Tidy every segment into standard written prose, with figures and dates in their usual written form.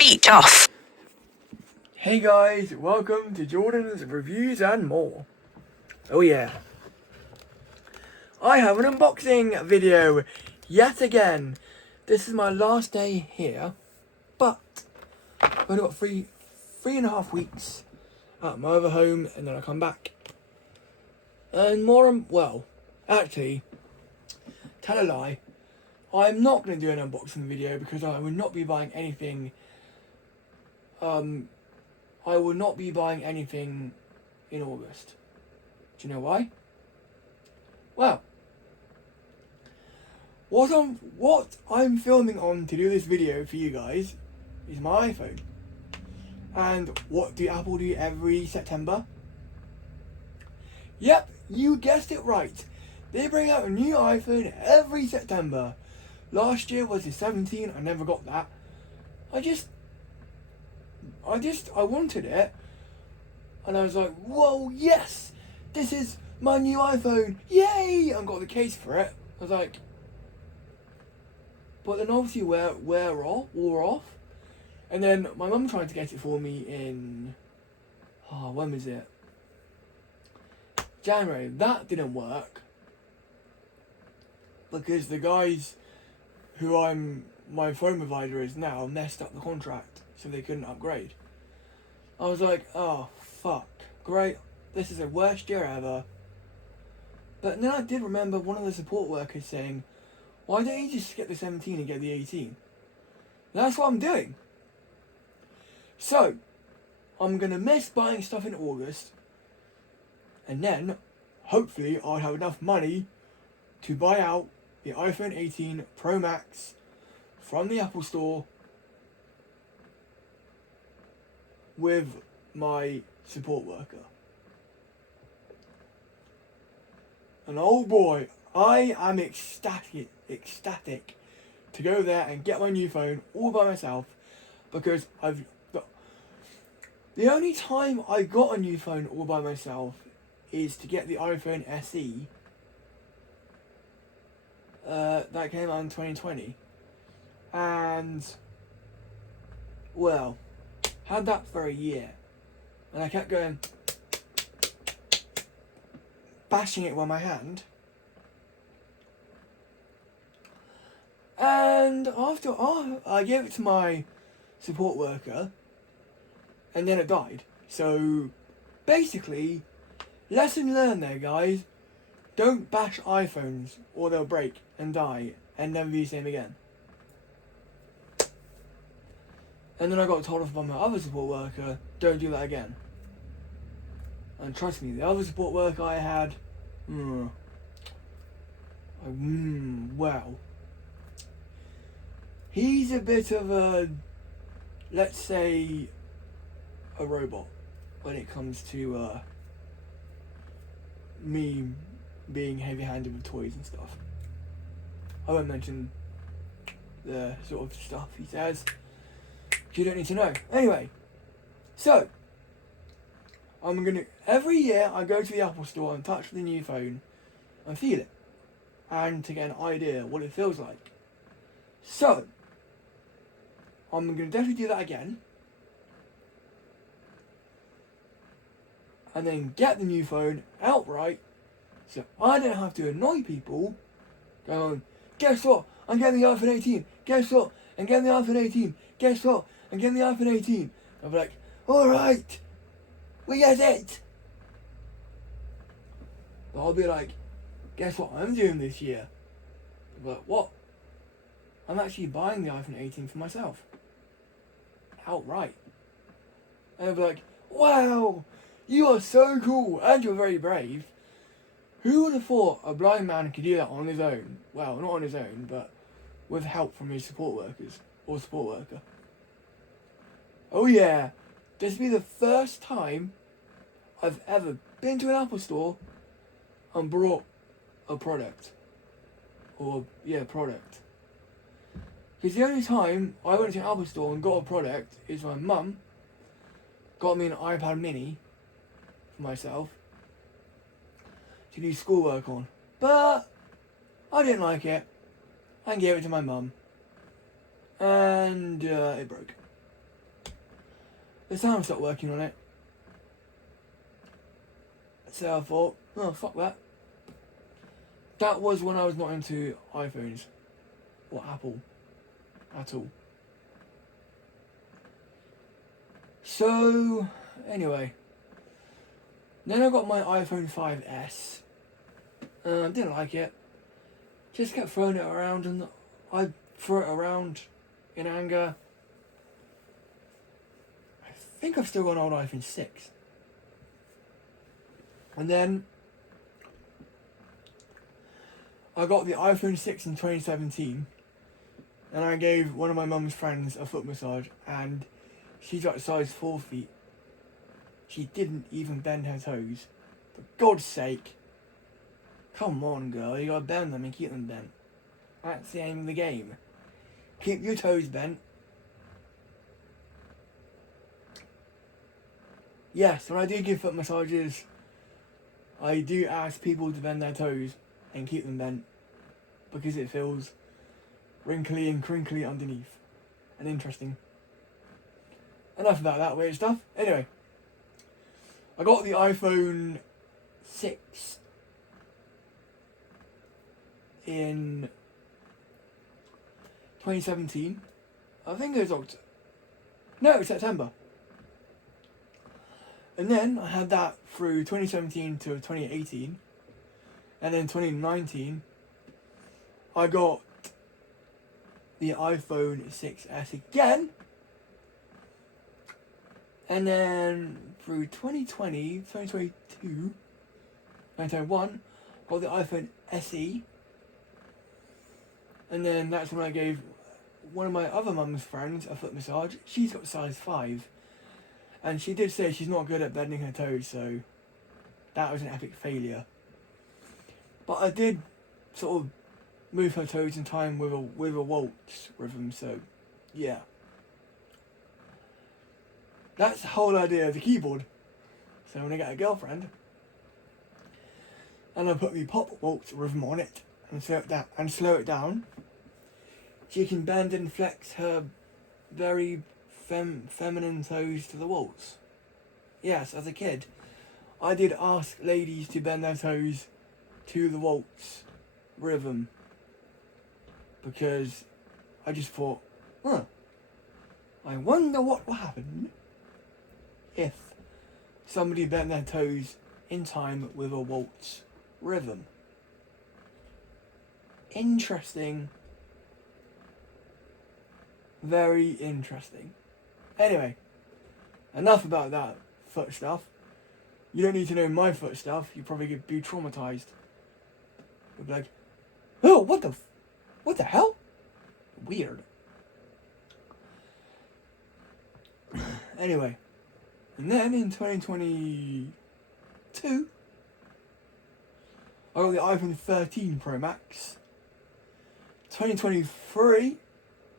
speech off. Hey guys, welcome to Jordan's Reviews and More. Oh yeah. I have an unboxing video yet again. This is my last day here, but I've only got three and a half weeks at my other home, and then I come back. And actually, tell a lie, I'm not going to do an unboxing video because I will not be buying anything. I will not be buying anything in August. Do you know why? Well, what I'm filming on to do this video for you guys is my iPhone. And what do Apple do every September? Yep, you guessed it right. They bring out a new iPhone every September. Last year was the 17, I never got that. I wanted it. And I was like, whoa, yes! This is my new iPhone, yay! I got the case for it. I was like, but then obviously wore off. And then my mum tried to get it for me in, when was it? January. That didn't work. Because the guys who my phone provider is now messed up the contract, so they couldn't upgrade. I was like, oh fuck, great, this is the worst year ever. But then I did remember one of the support workers saying, why don't you just get the 17 and get the 18? And that's what I'm doing. So, I'm going to miss buying stuff in August, and then, hopefully, I'll have enough money to buy out the iPhone 18 Pro Max from the Apple Store with my support worker. And oh boy, I am ecstatic to go there and get my new phone all by myself, because the only time I got a new phone all by myself is to get the iPhone SE that came out in 2020, and well, had that for a year, and I kept going bashing it with my hand, and after I gave it to my support worker, and then it died. So basically, lesson learned there, guys. Don't bash iPhones or they'll break and die and never be the same again. And then I got told off by my other support worker, don't do that again. And trust me, the other support worker I had, well, he's a bit of a, let's say, a robot when it comes to me being heavy-handed with toys and stuff. I won't mention the sort of stuff he says, you don't need to know. Anyway, so every year I go to the Apple Store and touch the new phone and feel it, and to get an idea what it feels like. So I'm gonna definitely do that again, and then get the new phone outright, so I don't have to annoy people going, guess what, I'm getting the iPhone 18, guess what, I'm getting the iPhone 18, guess what, I'm getting the iPhone 18. I'll be like, alright, we get it. But I'll be like, guess what I'm doing this year? I'll be like, what? I'm actually buying the iPhone 18 for myself. Outright. And I'll be like, wow, you are so cool, and you're very brave. Who would have thought a blind man could do that on his own? Well, not on his own, but with help from his support workers, or support worker. Oh yeah, this will be the first time I've ever been to an Apple Store and brought a product. Product. Because the only time I went to an Apple Store and got a product is my mum got me an iPad mini for myself to do schoolwork on. But I didn't like it and gave it to my mum. And it broke. the sound stopped working on it. So I thought, oh, fuck that. That was when I was not into iPhones or Apple at all. So, anyway. Then I got my iPhone 5S. Didn't like it. Just kept throwing it around, and I threw it around in anger. I think I've still got an old iPhone 6. And then I got the iPhone 6 in 2017, and I gave one of my mum's friends a foot massage, and she's got size 4 feet. She didn't even bend her toes. For God's sake. Come on, girl, you gotta bend them and keep them bent. That's the aim of the game. Keep your toes bent. Yes, when I do give foot massages, I do ask people to bend their toes and keep them bent, because it feels wrinkly and crinkly underneath and interesting. Enough about that weird stuff. Anyway, I got the iPhone 6 in 2017. I think it was September. And then I had that through 2017 to 2018. And then 2019, I got the iPhone 6S again. And then through 2020, 2022, 2021, got the iPhone SE. And then that's when I gave one of my other mum's friends a foot massage. She's got size 5. And she did say she's not good at bending her toes, so that was an epic failure. But I did sort of move her toes in time with a waltz rhythm, so yeah. That's the whole idea of the keyboard. So when I get a girlfriend, and I put the pop waltz rhythm on it and slow it down, she can bend and flex her very feminine toes to the waltz. Yes, as a kid, I did ask ladies to bend their toes to the waltz rhythm, because I just thought, I wonder what will happen if somebody bent their toes in time with a waltz rhythm. Interesting. Very interesting. Anyway, enough about that foot stuff. You don't need to know my foot stuff. You probably get be traumatized. You'll be like, oh, what the hell? Weird. Anyway, and then in 2022, I got the iPhone 13 Pro Max. 2023,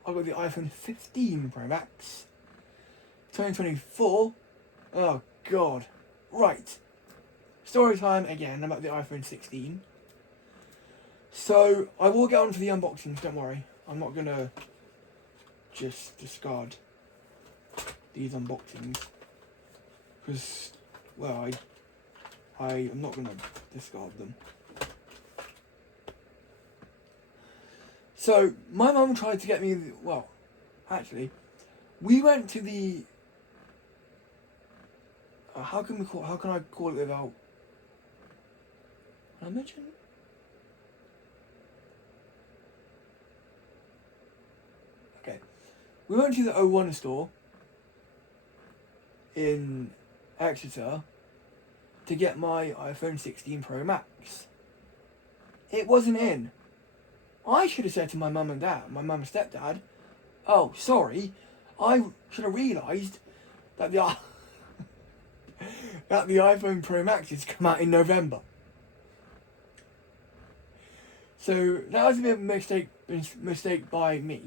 I got the iPhone 15 Pro Max. 2024, oh god. Right. Story time again about the iPhone 16. So, I will get on to the unboxings, don't worry. I'm not gonna just discard these unboxings. Because, well, I am not gonna discard them. So, my mum tried to get me, well, actually, we went to the, how can I call it without, can I mention? Okay, we went to the O1 store in Exeter to get my iPhone 16 Pro Max. It wasn't in. I should have said to my mum and stepdad, oh, sorry, I should have realised that the that the iPhone Pro Max has come out in November. So that was a bit of a mistake by me,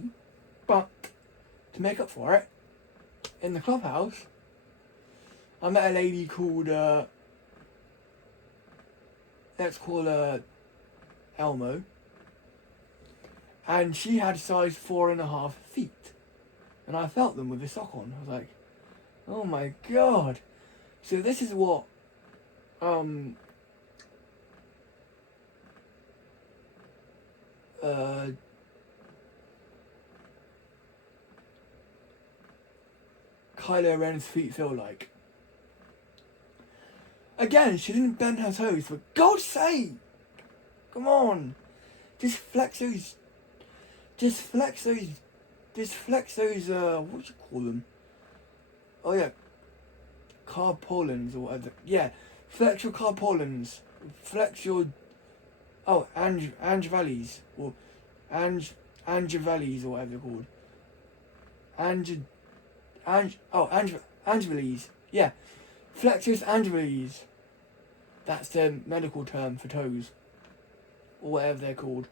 but to make up for it, in the clubhouse, I met a lady called, let's call her Elmo, and she had size 4.5 feet, and I felt them with the sock on. I was like, Oh my god. So this is what uh Kylo Ren's feet feel like. Again, she didn't bend her toes, for God's sake! Come on! Just flex those, what do you call them? Oh yeah, carpolins or whatever. Yeah, flex your carpolins. Flex your, Angevales, or Angevales or whatever they're called. Angevales. Yeah, flex your Angevales. That's the medical term for toes, or whatever they're called.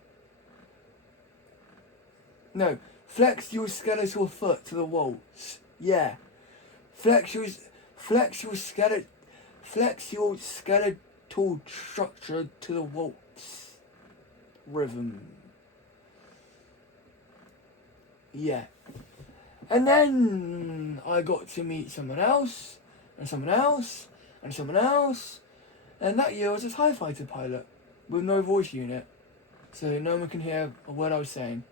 No, flex your skeletal foot to the waltz. Yeah, flex your skeletal structure to the waltz rhythm. Yeah, and then I got to meet someone else, and someone else, and someone else, and that year I was a TIE fighter pilot with no voice unit, so no one can hear a word I was saying.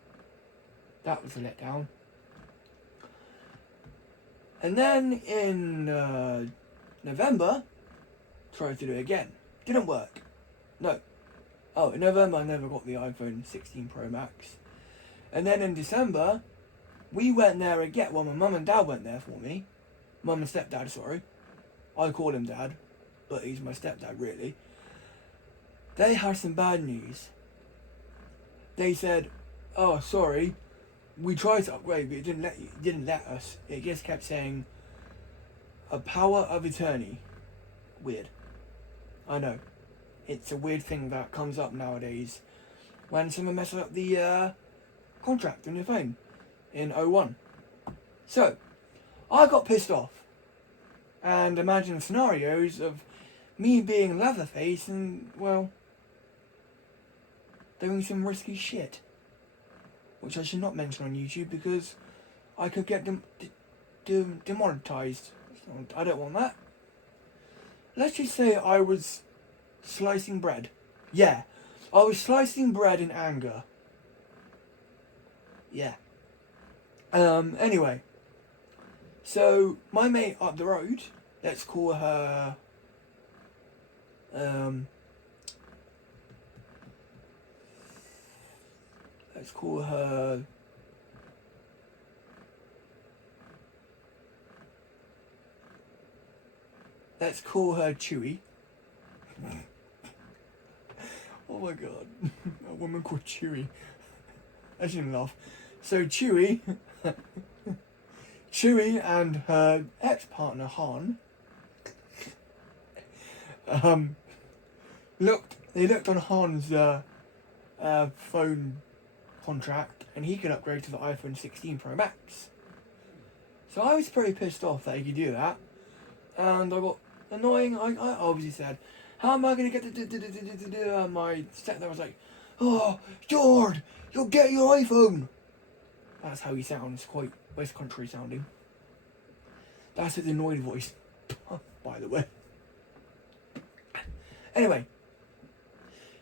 That was a letdown. And then in November, tried to do it again. Didn't work. No. Oh, in November I never got the iPhone 16 Pro Max. And then in December, we went there again. Well, my mum and dad went there for me. Mum and stepdad, sorry. I call him dad, but he's my stepdad, really. They had some bad news. They said, oh, sorry, we tried to upgrade, but it didn't let us. It just kept saying, a power of attorney. Weird. I know. It's a weird thing that comes up nowadays when someone messes up the contract on your phone in 01. So, I got pissed off and imagined scenarios of me being Leatherface and, well, doing some risky shit, which I should not mention on YouTube because I could get demonetized. I don't want that. Let's just say I was slicing bread. Yeah, I was slicing bread in anger. Yeah. Anyway, so my mate up the road, let's call her let's call her Chewy. Oh my god, a woman called Chewy. I shouldn't laugh. So Chewy and her ex-partner Han looked on Han's phone contract, and he could upgrade to the iPhone 16 Pro Max. So I was pretty pissed off that he could do that, and I got annoying. I obviously said, how am I going to get the my stepdad was like, oh, George, you'll get your iPhone. That's how he sounds, quite West Country sounding. That's his annoyed voice, by the way. Anyway,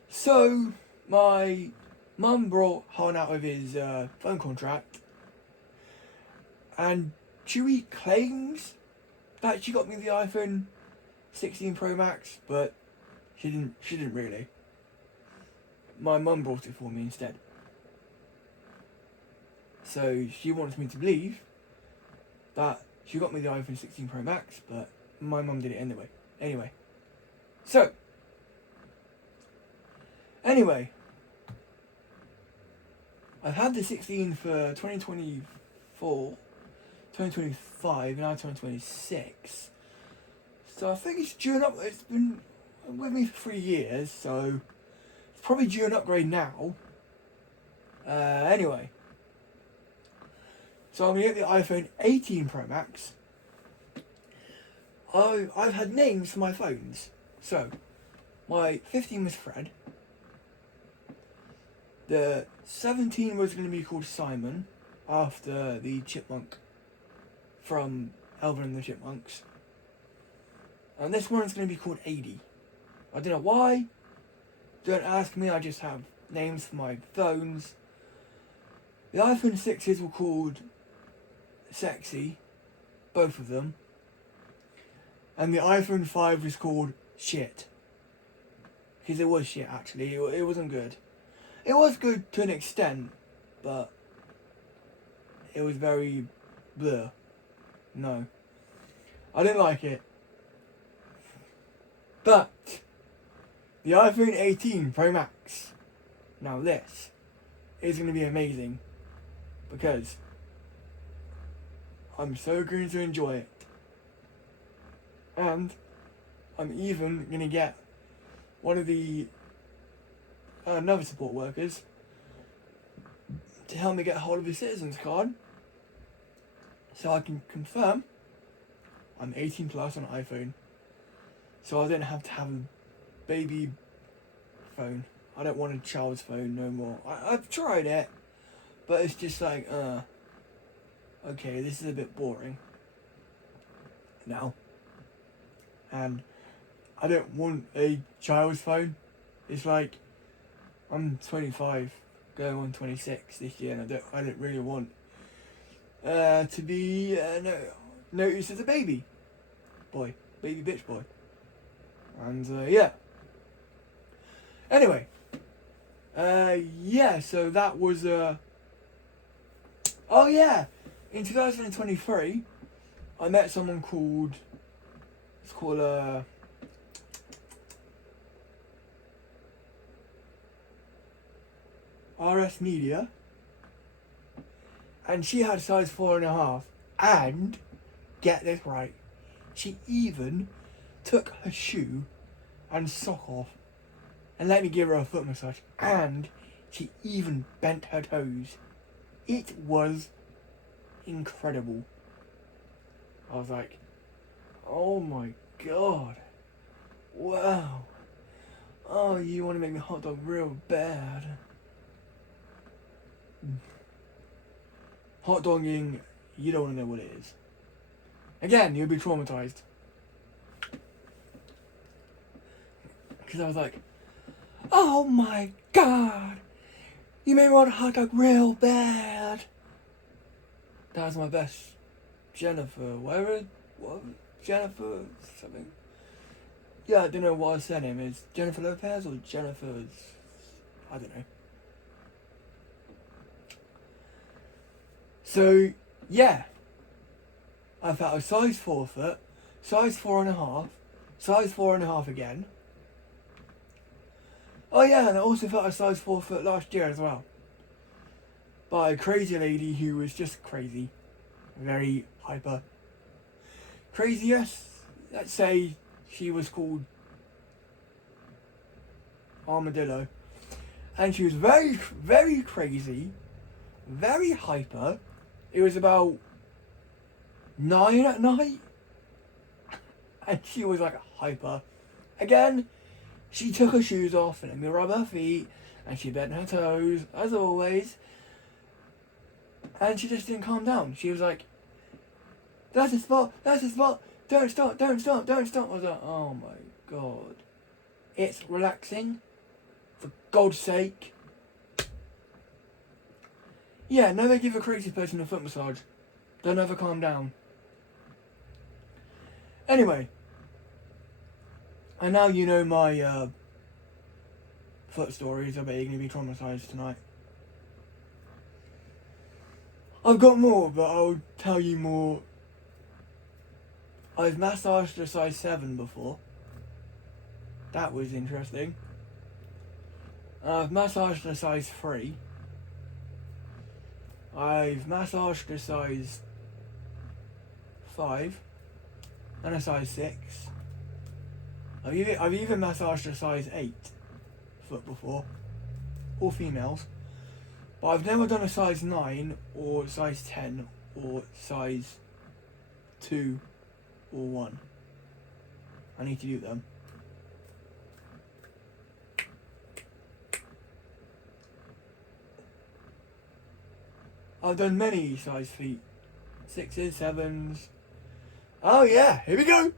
so my mum brought Han out of his phone contract, and Chewy claims that she got me the iPhone 16 Pro Max, but she didn't really. My mum brought it for me instead. So she wants me to believe that she got me the iPhone 16 Pro Max, but my mum did it anyway. So, anyway, I've had the 16 for 2024, 2025, now 2026. So I think it's due an upgrade. It's been with me for 3 years, so it's probably due an upgrade now. Anyway. So I'm going to get the iPhone 18 Pro Max. I've had names for my phones. So, my 15 was Fred. The 17 was going to be called Simon, after the chipmunk from Alvin and the Chipmunks. And this one's going to be called 80. I don't know why. Don't ask me, I just have names for my phones. The iPhone 6s were called Sexy, both of them. And the iPhone 5 was called Shit. Because it was shit, actually. It wasn't good. It was good to an extent, but it was very blur. No. I didn't like it. But the iPhone 18 Pro Max, now this is going to be amazing because I'm so going to enjoy it. And I'm even going to get one of the another support workers to help me get a hold of a citizen's card so I can confirm I'm 18 plus on iPhone, so I don't have to have a baby phone. I don't want a child's phone no more. I've tried it, but it's just like, okay, this is a bit boring now. And I don't want a child's phone. It's like, I'm 25, going on 26 this year, and I don't really want to be noticed as a baby boy, baby bitch boy. And yeah. Anyway, yeah. So that was oh yeah, in 2023, I met someone called. It's called RS Media, and she had size 4.5, and get this right, she even took her shoe and sock off and let me give her a foot massage, and she even bent her toes. It was incredible. I was like, oh my god, wow, oh, you want to make me hot dog real bad. Hot dogging, you don't want to know what it is. Again, you'll be traumatized. Because I was like, oh my god, you made me want a hot dog real bad. That was my best Jennifer, whatever, what, Jennifer something. Yeah, I don't know what her surname is. Jennifer Lopez or Jennifer's, I don't know. So, yeah. I felt a size 4 foot, size 4.5, size 4.5 again. Oh yeah, and I also felt a size 4 foot last year as well. By a crazy lady who was just crazy. Very hyper. Crazy, yes. Let's say she was called Armadillo. And she was very, very crazy. Very hyper. It was about 9 at night. And she was like hyper. Again, she took her shoes off and let me rub her feet. And she bent her toes, as always. And she just didn't calm down. She was like, that's a spot, don't stop. I was like, oh my god. It's relaxing. For God's sake. Yeah, never give a crazy person a foot massage. Don't ever calm down. Anyway. And now you know my foot stories. I bet you're going to be traumatized tonight. I've got more, but I'll tell you more. I've massaged a size 7 before. That was interesting. I've massaged a size 3. I've massaged a size 5 and a size 6. I've even massaged a size 8 foot before, all females. But I've never done a size 9 or size 10 or size 2 or 1. I need to do them. I've done many size feet. 6s, 7s, Oh yeah, here we go.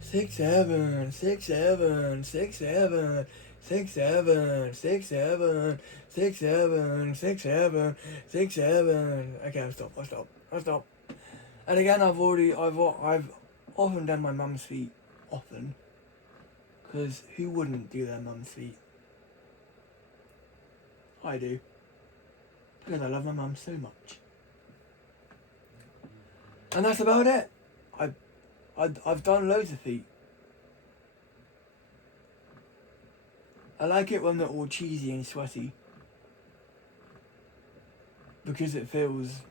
6 7 6 7 6 7 6 7 6 7 6 7 6 7 6 7. Okay, I'll stop. And again, I've often done my mum's feet often, because who wouldn't do their mum's feet? I do, because I love my mum so much. And that's about it. I've done loads of feet. I like it when they're all cheesy and sweaty, because it feels,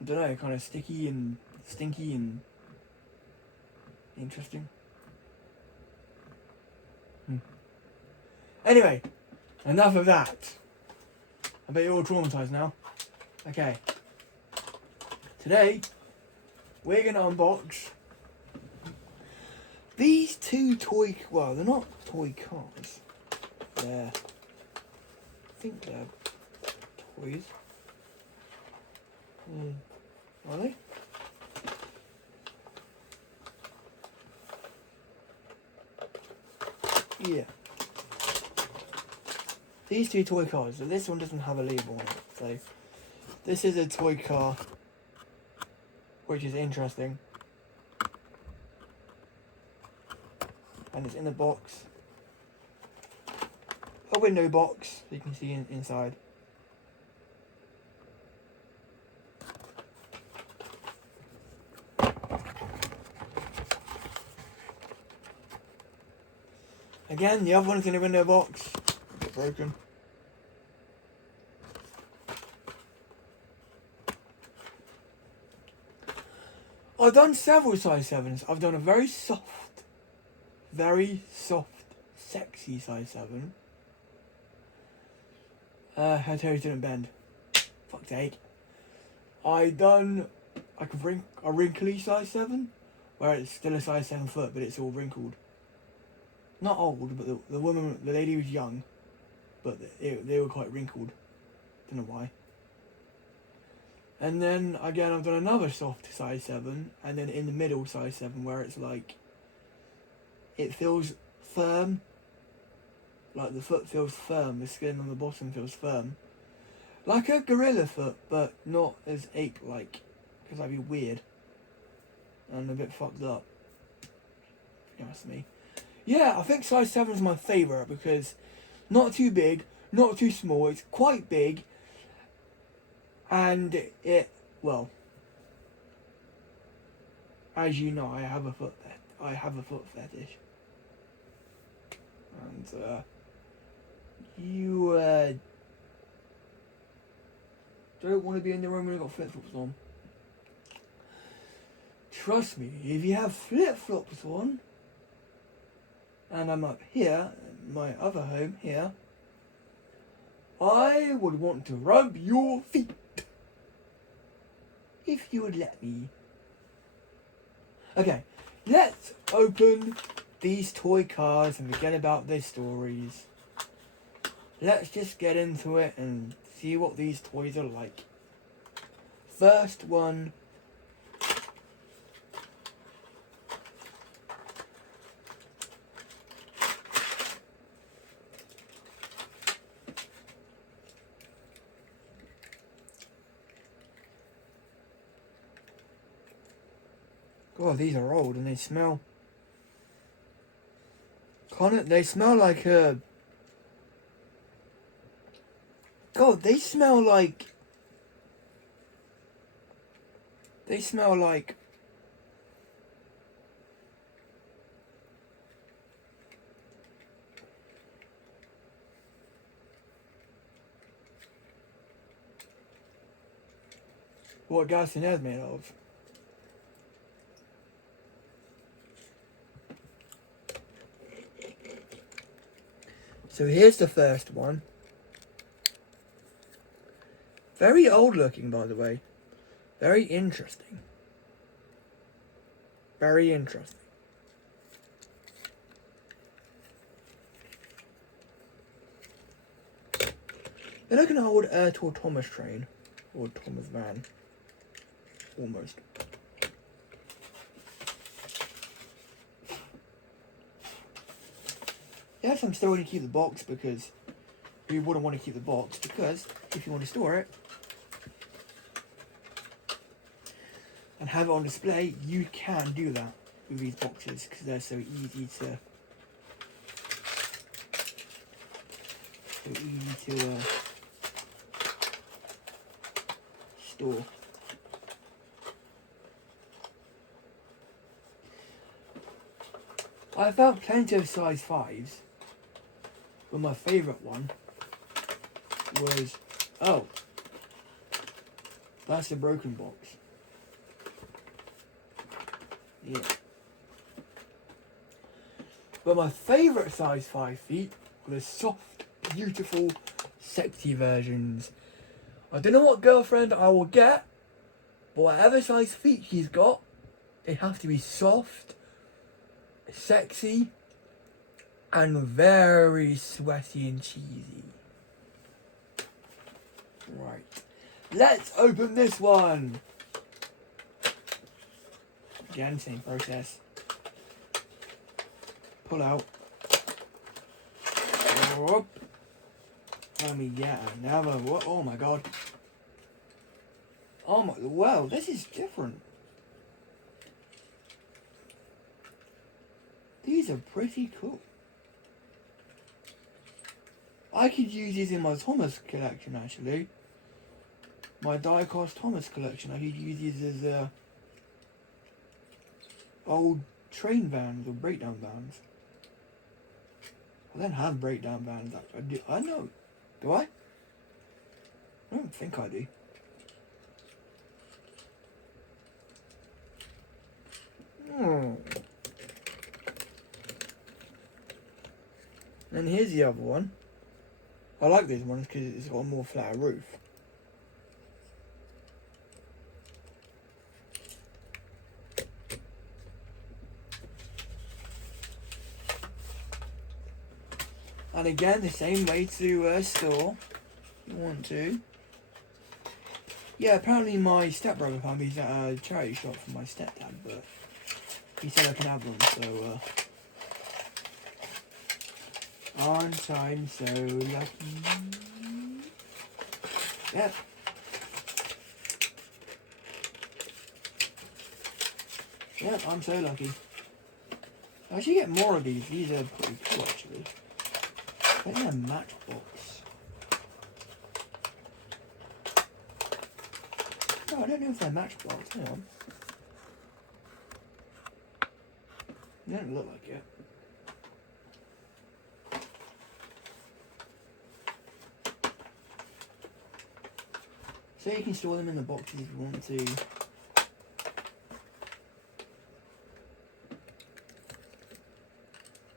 I don't know, kind of sticky and stinky and interesting. Anyway, enough of that. I bet you're all traumatized now. Okay. Today, we're going to unbox these two toy... Well, they're not toy cars. I think they're toys. Are they? Yeah. These two toy cars. So this one doesn't have a label on it. So this is a toy car, which is interesting. And it's in a box. A window box, so you can see inside. Again, the other one's in a window box. A bit broken. I've done several size 7s. I've done a very soft, sexy size 7. Her toes didn't bend. Fuck's sake. I done like a wrinkly size 7, where it's still a size 7 foot, but it's all wrinkled. Not old, but the lady was young, but they were quite wrinkled. Don't know why. And then again, I've done another soft size 7, and then in the middle size 7, where it's like, it feels firm. Like the foot feels firm, the skin on the bottom feels firm. Like a gorilla foot, but not as ape-like, because that'd be weird. And a bit fucked up, if you ask me. Yeah, I think size 7 is my favourite, because not too big, not too small, it's quite big. And well, as you know, I have a foot fetish. And you don't want to be in the room when you've got flip-flops on. Trust me, if you have flip-flops on, and I'm up here, my other home here, I would want to rub your feet. If you would let me. Okay, let's open these toy cars and forget about their stories. Let's just get into it and see what these toys are like. First one. God, these are old and they smell. They smell like a. God, they smell like. They smell like. What Garcine's made of. So here's the first one. Very old looking, by the way. Very interesting. Very interesting. They're like an old Ertl Thomas train. or Thomas van, almost. Yes, I'm still going to keep the box because you wouldn't want to keep the box because if you want to store it and have it on display, you can do that with these boxes because they're so easy to store. I found plenty of size 5s, but my favourite one was, oh, that's a broken box. Yeah. But my favourite size 5 feet were the soft, beautiful, sexy versions. I don't know what girlfriend I will get, but whatever size feet she's got, it has to be soft, sexy, and very sweaty and cheesy. Right. Let's open this one. Again, same process. Pull out. Whoop. Let me get another. Oh my god. Oh my. Wow, this is different. These are pretty cool. I could use these in my Thomas collection actually. My die-cast Thomas collection. I could use these as old train vans or breakdown vans. I don't have breakdown vans. I know. Do I? I don't think I do. And here's the other one. I like these ones because it's got a more flatter roof. And again, the same way to store, if you want to. Yeah, apparently my stepbrother found these at a charity shop for my stepdad, but he said I can have them, so aren't I so lucky? Yep. Yep, I'm so lucky. I should get more of these. These are pretty cool, actually. I think they're Matchbox. No, I don't know if they're Matchbox. Hang on. They don't look like it. So you can store them in the boxes if you want to.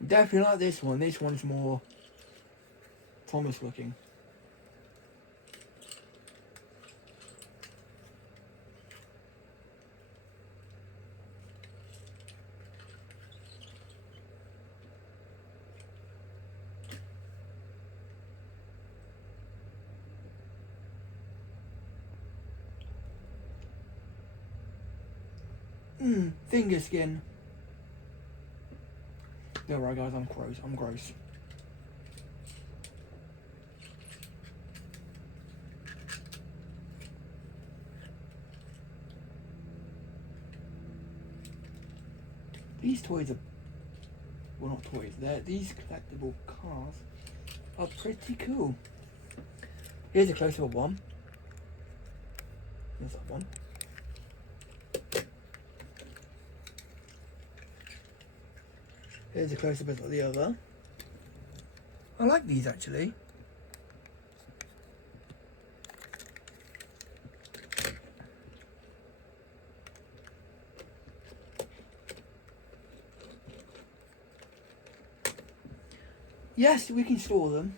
Definitely like this one. This one's more Thomas looking. Finger skin. Alright guys, I'm gross. I'm gross. These toys are, well, not toys, these collectible cars are pretty cool. Here's a close-up of one. There's that one. Here's a close-up of the other. I like these actually. Yes, we can store them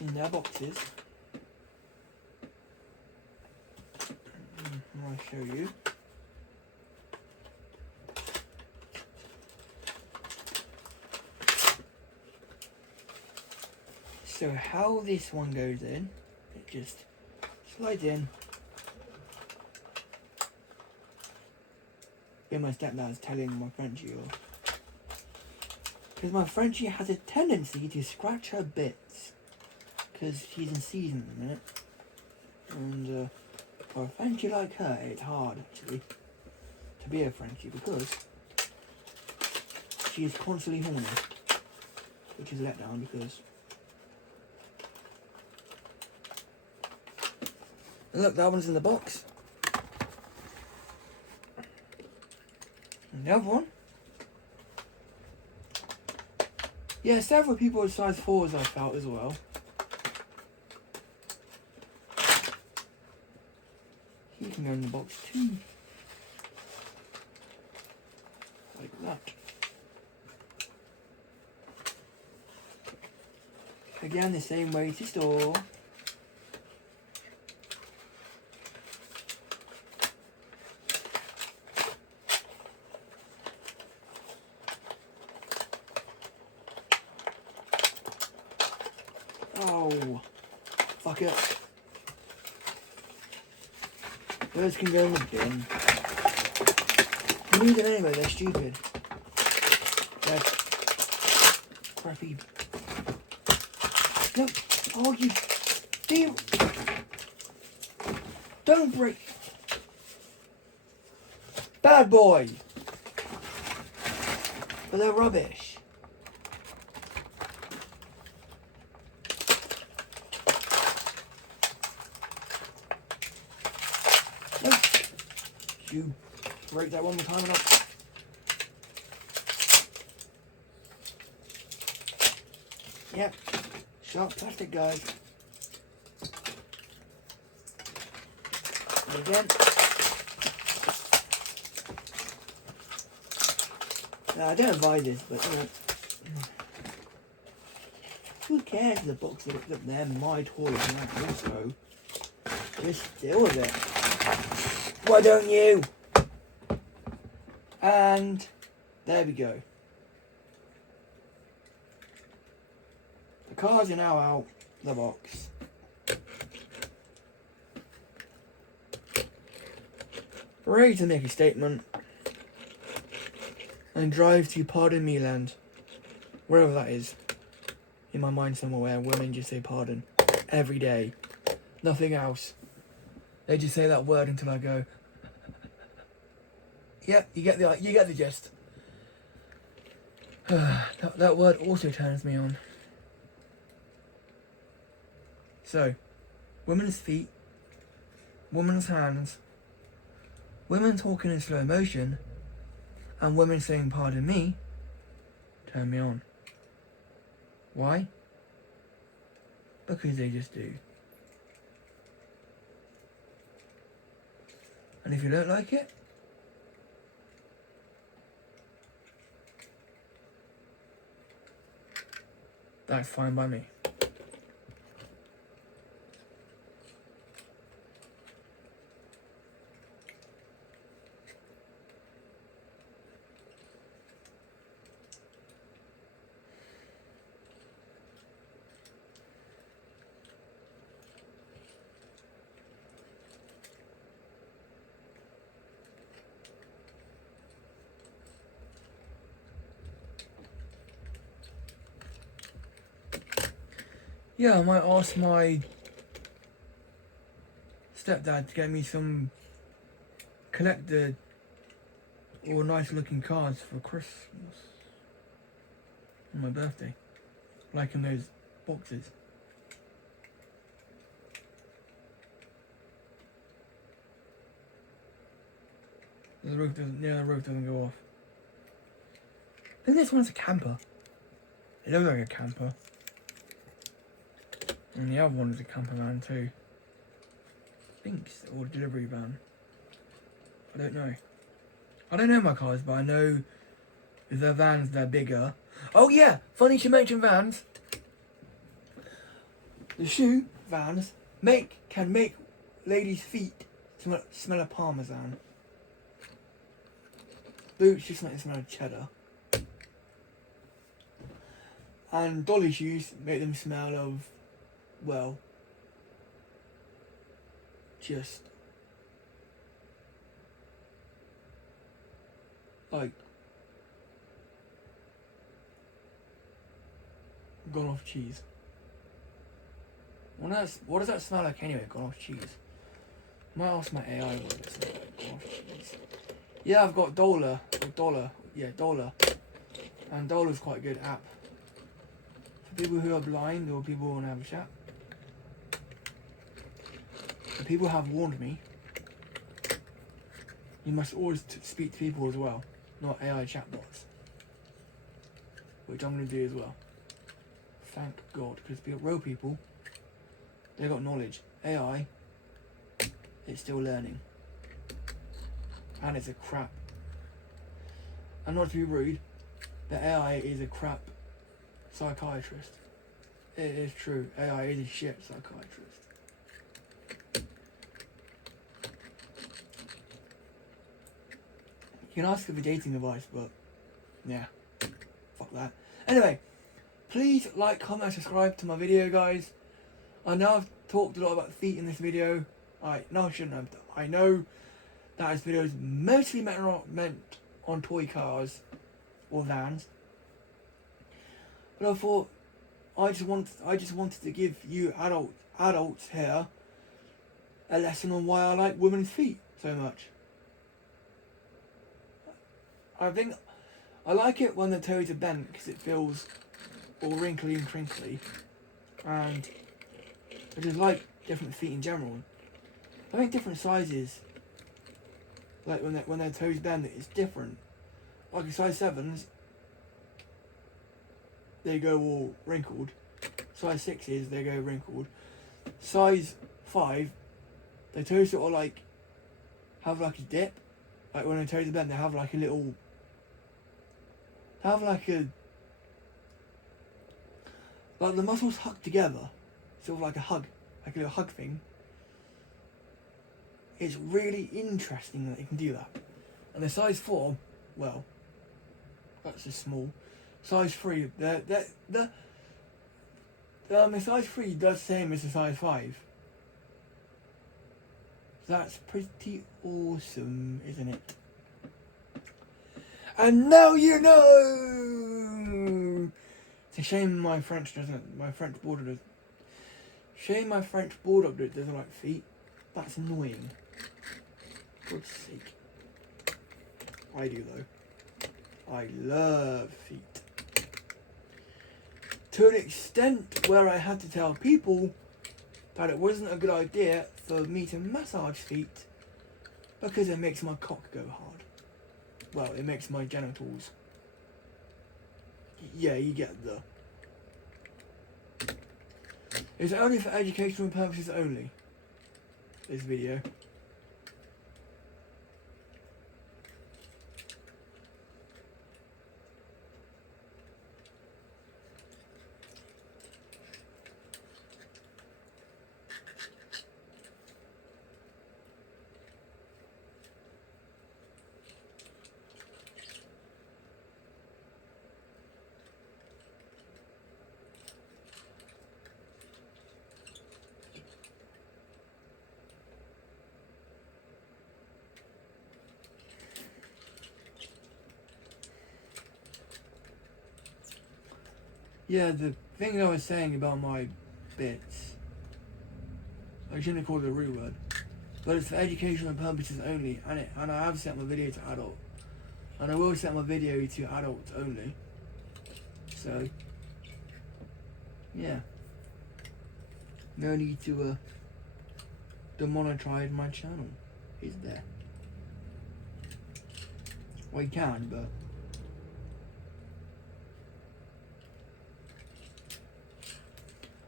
in their boxes. I'll show you. So how this one goes in, it just Slide in. Yeah, my stepdad's telling my Frenchie off. Because my Frenchie has a tendency to scratch her bits. Because she's in season at the minute. And for a Frenchie like her, it's hard actually to be a Frenchie because she is constantly horny. Which is a letdown because... Look, that one's in the box. And the other one. Yeah, several people with size 4s I felt as well. He can go in the box too. Like that. Again, the same way to store. Oh, fuck it. Those can go in the bin. Who needs them anyway? They're stupid. They're crappy. No, oh you deal. Don't break. Bad boy. But they're rubbish. No. You break that one more time enough. Yep. Sharp plastic, guys. And again. Now, I don't advise this, but you know, who cares if the box that looks up there? My toy is not also. Just deal with it. Why don't you? And there we go. The cards are now out the box. Ready to make a statement and drive to Pardon Me Land, wherever that is. In my mind somewhere where women just say pardon every day, nothing else. They just say that word until I go. Yeah, you get the gist. that word also turns me on. So, women's feet, women's hands, women talking in slow motion, and women saying pardon me, turn me on. Why? Because they just do. And if you don't like it, that's fine by me. Yeah, I might ask my stepdad to get me some collected or nice looking cards for Christmas on my birthday, like in those boxes. The roof doesn't go off. I think this one's a camper. It looks like a camper. And the other one is a camper van too. Or delivery van. I don't know. I don't know my cars, but I know if they're vans, they're bigger. Oh yeah, funny to mention vans. The shoe vans can make ladies' feet smell of parmesan. Boots just make them smell of cheddar. And dolly shoes make them smell of, well, just like gone off cheese. What does that smell like anyway? Gone off cheese. Might ask my AI what it smells like. Gone off cheese. Yeah, I've got Dola. Or Dollar. Yeah, Dola. And Dola's quite a good app. For people who are blind or people who want to have a chat. And people have warned me. You must always speak to people as well. Not AI chatbots. Which I'm going to do as well. Thank God. Because real people, they got knowledge. AI, it's still learning. And it's a crap. And not to be rude, but AI is a crap psychiatrist. It is true. AI is a shit psychiatrist. You can ask for the dating advice, but yeah, fuck that. Anyway, please like, comment, subscribe to my video, guys. I know I've talked a lot about feet in this video. I shouldn't have. I know that this video is mostly meant on toy cars or vans, but I thought I just wanted to give you adults here a lesson on why I like women's feet so much. I think I like it when the toes are bent because it feels all wrinkly and crinkly, and I just like different feet in general. I think different sizes, like when their toes bend, it's different. Like a size 7s, they go all wrinkled. Size 6s, they go wrinkled. Size 5, their toes sort of like have like a dip. Like when their toes are bent, they have like a little. Like the muscles hug together, sort of like a hug, like a little hug thing. It's really interesting that they can do that. And the size 4, well, that's just small. Size 3, the size 3 does the same as the size 5. That's pretty awesome, isn't it? And now you know! It's a shame my French Bulldog doesn't like feet. That's annoying. For God's sake. I do though. I love feet. To an extent where I had to tell people that it wasn't a good idea for me to massage feet because it makes my cock go hard. Well, it makes my genitals. Yeah, you get the. It's only for educational purposes only. This video. Yeah, the thing that I was saying about my bits, I shouldn't have called it a rude word, but it's for educational purposes only, and I have set my video to adult, and I will set my video to adults only. So, yeah, no need to demonetize my channel, is there? Well, you can, but.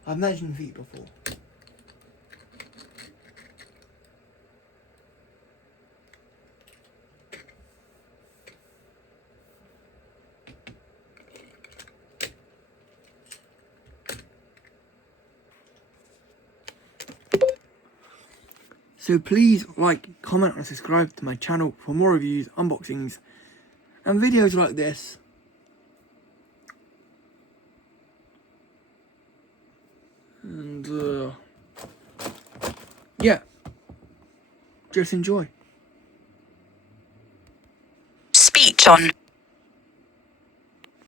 I've mentioned feet before. So please like, comment and subscribe to my channel for more reviews, unboxings and videos like this. And yeah, Just enjoy. Speech on